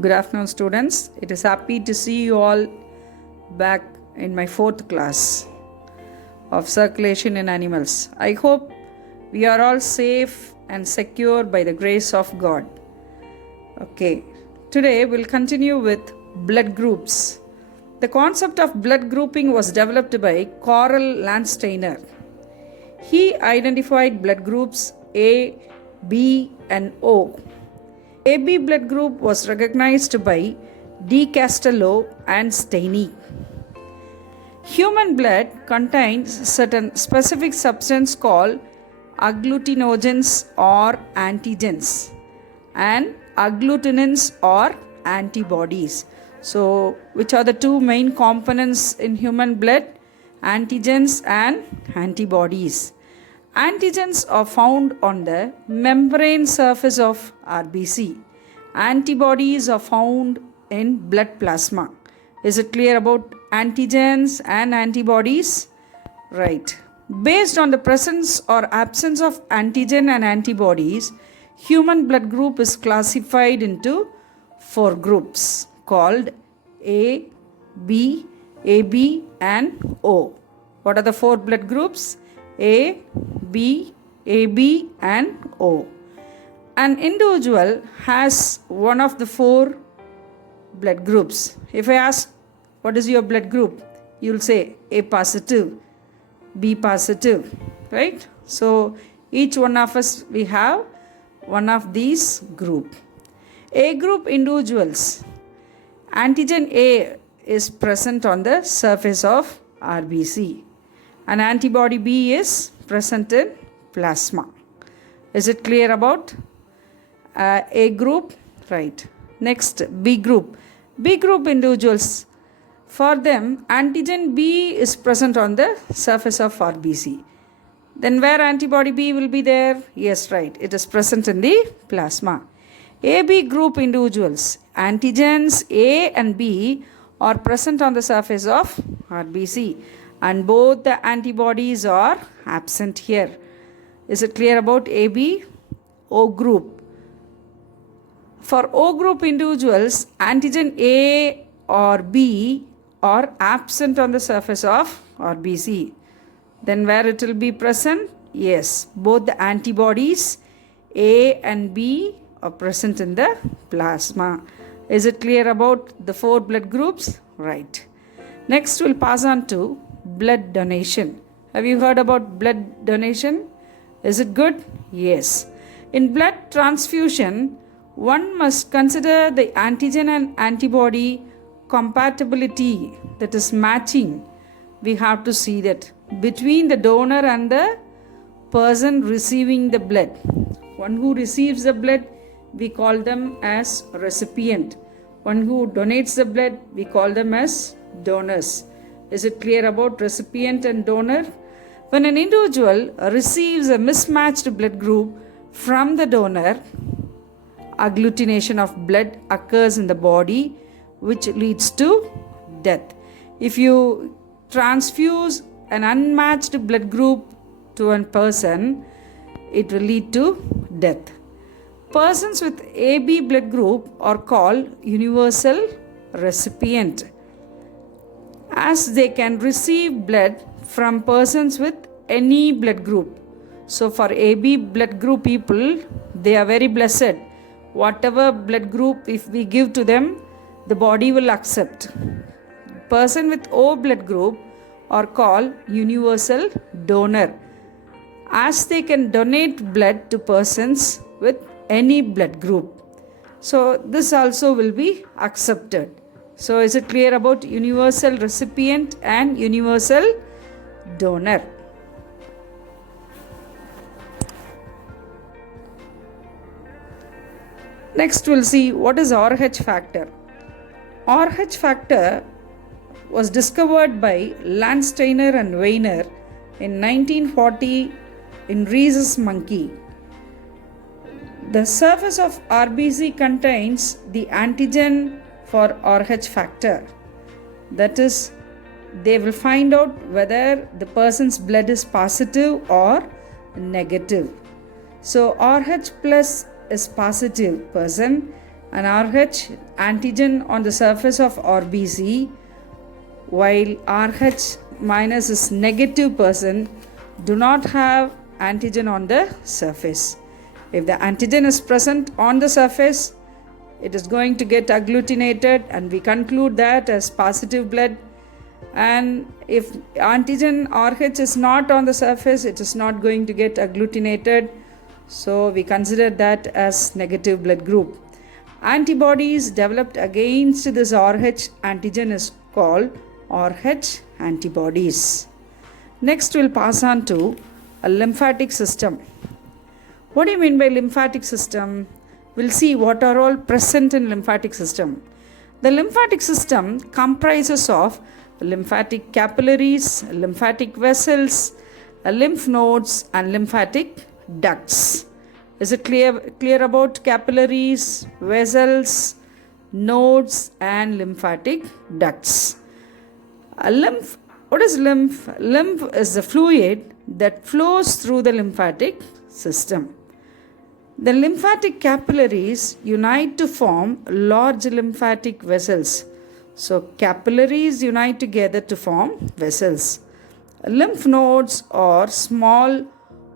Good afternoon, students. It is happy to see you all back in my 4th class of circulation in animals. I hope we are all safe and secure by the grace of God. Okay, today we'll continue with blood groups. The concept of blood grouping was developed by Karl Landsteiner. He identified blood groups A, B, and O. AB blood group was recognized by De Castello and Steiney. Human blood contains certain specific substance called agglutinogens or antigens and agglutinins or antibodies. So, which are the two main components in human blood? Antigens and antibodies. Antigens are found on the membrane surface of RBC. Antibodies are found in blood plasma. Is it clear about antigens and antibodies? Right. Based on the presence or absence of antigen and antibodies, human blood group is classified into 4 groups called A, B, AB and O. What are the 4 blood groups? A, B, AB and O. An individual has one of the 4 blood groups. If I ask what is your blood group, you will say A positive, B positive, right? So each one of us, we have one of these group. A group individuals, antigen A is present on the surface of RBC. And antibody B is present in plasma. Is it clear about A group? Right. Next, B group. B group individuals, for them, antigen B is present on the surface of RBC. Then where antibody B will be there? Yes, right. It is present in the plasma. AB group individuals, antigens A and B are present on the surface of RBC. And both the antibodies are absent here. Is it clear about AB? O group. For O group individuals, antigen A or B are absent on the surface of RBC. Then where it will be present? Yes, both the antibodies A and B are present in the plasma. Is it clear about the 4 blood groups? Right. Next we'll pass on to blood donation. Have you heard about blood donation? Is it good? Yes. In blood transfusion, one must consider the antigen and antibody compatibility, that is matching. We have to see that between the donor and the person receiving the blood. One who receives the blood, we call them as recipient. One who donates the blood, we call them as donors. Is it clear about recipient and donor? When an individual receives a mismatched blood group from the donor, agglutination of blood occurs in the body, which leads to death. If you transfuse an unmatched blood group to a person, it will lead to death. Persons with AB blood group are called universal recipient, as they can receive blood from persons with any blood group. So for AB blood group people, they are very blessed. Whatever blood group if we give to them, the body will accept. Person with O blood group are called universal donor, as they can donate blood to persons with any blood group. So this also will be accepted. So is it clear about universal recipient and universal donor? Next we'll see what is RH factor. RH factor was discovered by Landsteiner and Weiner in 1940 in rhesus monkey. The surface of RBC contains the antigen for RH factor. That is, they will find out whether the person's blood is positive or negative. So RH plus is positive person an RH antigen on the surface of RBC, while RH minus is negative person, do not have antigen on the surface. If the antigen is present on the surface, it is going to get agglutinated, and we conclude that as positive blood. And if antigen RH is not on the surface, it is not going to get agglutinated, so we consider that as negative blood group. Antibodies developed against this RH antigen is called RH antibodies. Next, we'll pass on to a lymphatic system. What do you mean by lymphatic system? We'll see what are all present in lymphatic system. The lymphatic system comprises of lymphatic capillaries, lymphatic vessels, lymph nodes, and lymphatic ducts. Is it clear about capillaries, vessels, nodes, and lymphatic ducts? What is lymph? Lymph is the fluid that flows through the lymphatic system. The lymphatic capillaries unite to form large lymphatic vessels. So capillaries unite together to form vessels. Lymph nodes are small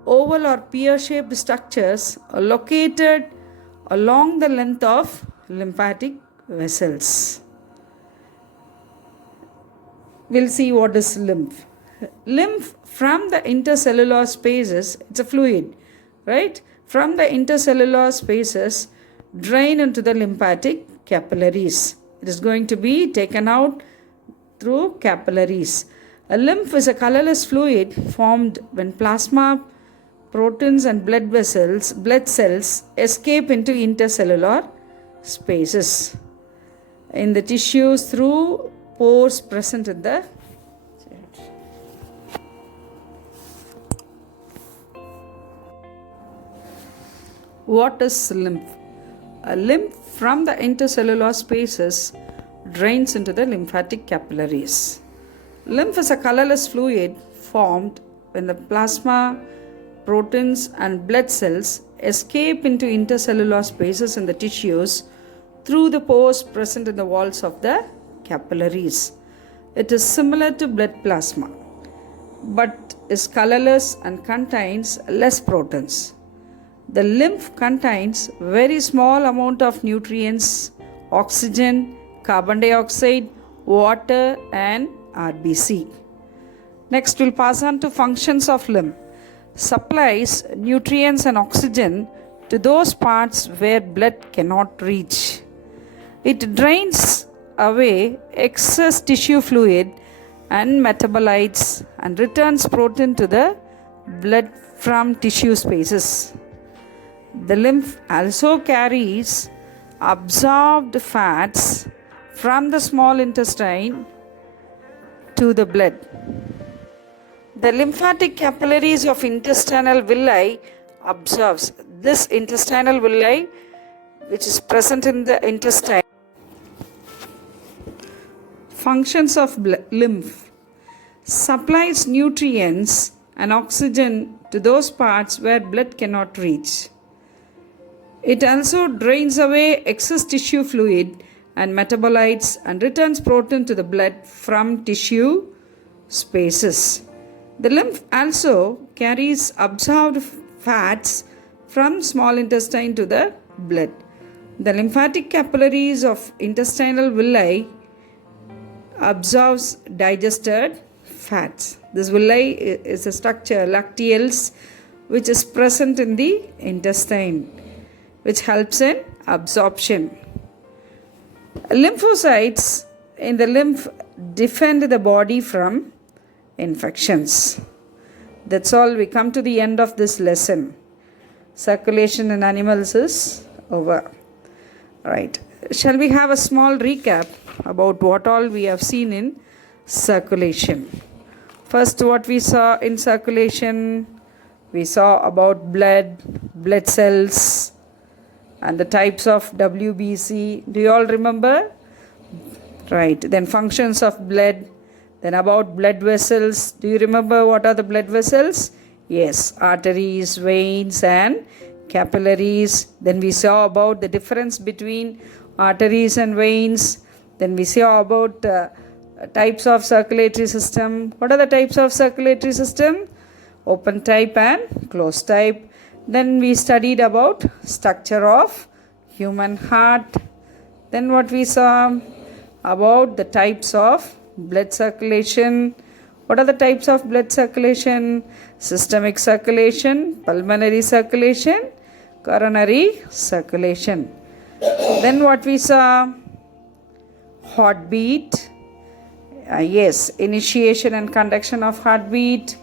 oval or pear-shaped structures located along the length of lymphatic vessels. We'll see what is lymph. Lymph from the intercellular spaces, it's a fluid, right? From the intercellular spaces drain into the lymphatic capillaries. It is going to be taken out through capillaries. A lymph is a colorless fluid formed when plasma, proteins, and blood cells escape into intercellular spaces in the tissues through pores present in the What is lymph? A lymph from the intercellular spaces drains into the lymphatic capillaries. Lymph is a colorless fluid formed when the plasma, proteins, and blood cells escape into intercellular spaces in the tissues through the pores present in the walls of the capillaries. It is similar to blood plasma, but is colorless and contains less proteins. The lymph contains very small amount of nutrients, oxygen, carbon dioxide, water, and RBC. Next, we'll pass on to functions of lymph. Supplies nutrients and oxygen to those parts where blood cannot reach. It drains away excess tissue fluid and metabolites and returns protein to the blood from tissue spaces. The lymph also carries absorbed fats from the small intestine to the blood. The lymphatic capillaries of intestinal villi absorbs this intestinal villi, which is present in the intestine. Functions of lymph: supplies nutrients and oxygen to those parts where blood cannot reach. It also drains away excess tissue fluid and metabolites and returns protein to the blood from tissue spaces. The lymph also carries absorbed fats from small intestine to the blood. The lymphatic capillaries of intestinal villi absorbs digested fats. This villi is a structure, lacteals, which is present in the intestine, which helps in absorption. Lymphocytes in the lymph defend the body from infections. That's all. We come to the end of this lesson. Circulation in animals is over. Right. Shall we have a small recap about what all we have seen in circulation? First, what we saw in circulation, we saw about blood cells, and the types of WBC. Do you all remember? Right. Then functions of blood. Then about blood vessels. Do you remember what are the blood vessels? Yes, arteries, veins, and capillaries. Then we saw about the difference between arteries and veins. Then we saw about types of circulatory system. What are the types of circulatory system? Open type and closed type. Then we studied about structure of human heart. Then what we saw about the types of blood circulation. What are the types of blood circulation? Systemic circulation, pulmonary circulation, coronary circulation. Then what we saw? Heartbeat. Yes, initiation and conduction of heartbeat.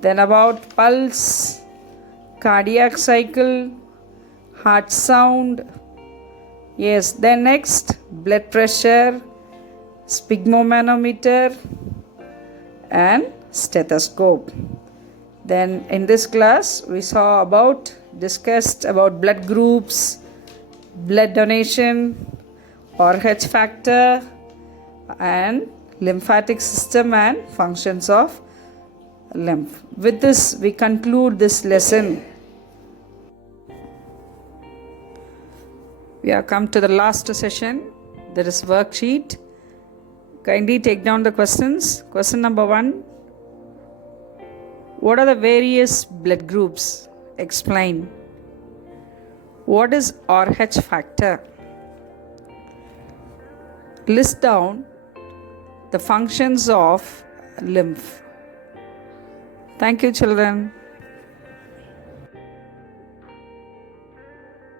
Then about pulse, cardiac cycle, heart sound. Yes, then next blood pressure, sphygmomanometer and stethoscope. Then in this class we discussed about blood groups, blood donation, RH factor and lymphatic system and functions of lymph. With this we conclude this lesson. We have come to the last session. There is worksheet. Kindly take down the questions. Question number 1. What are the various blood groups? Explain. What is RH factor? List down the functions of lymph. Thank you, children.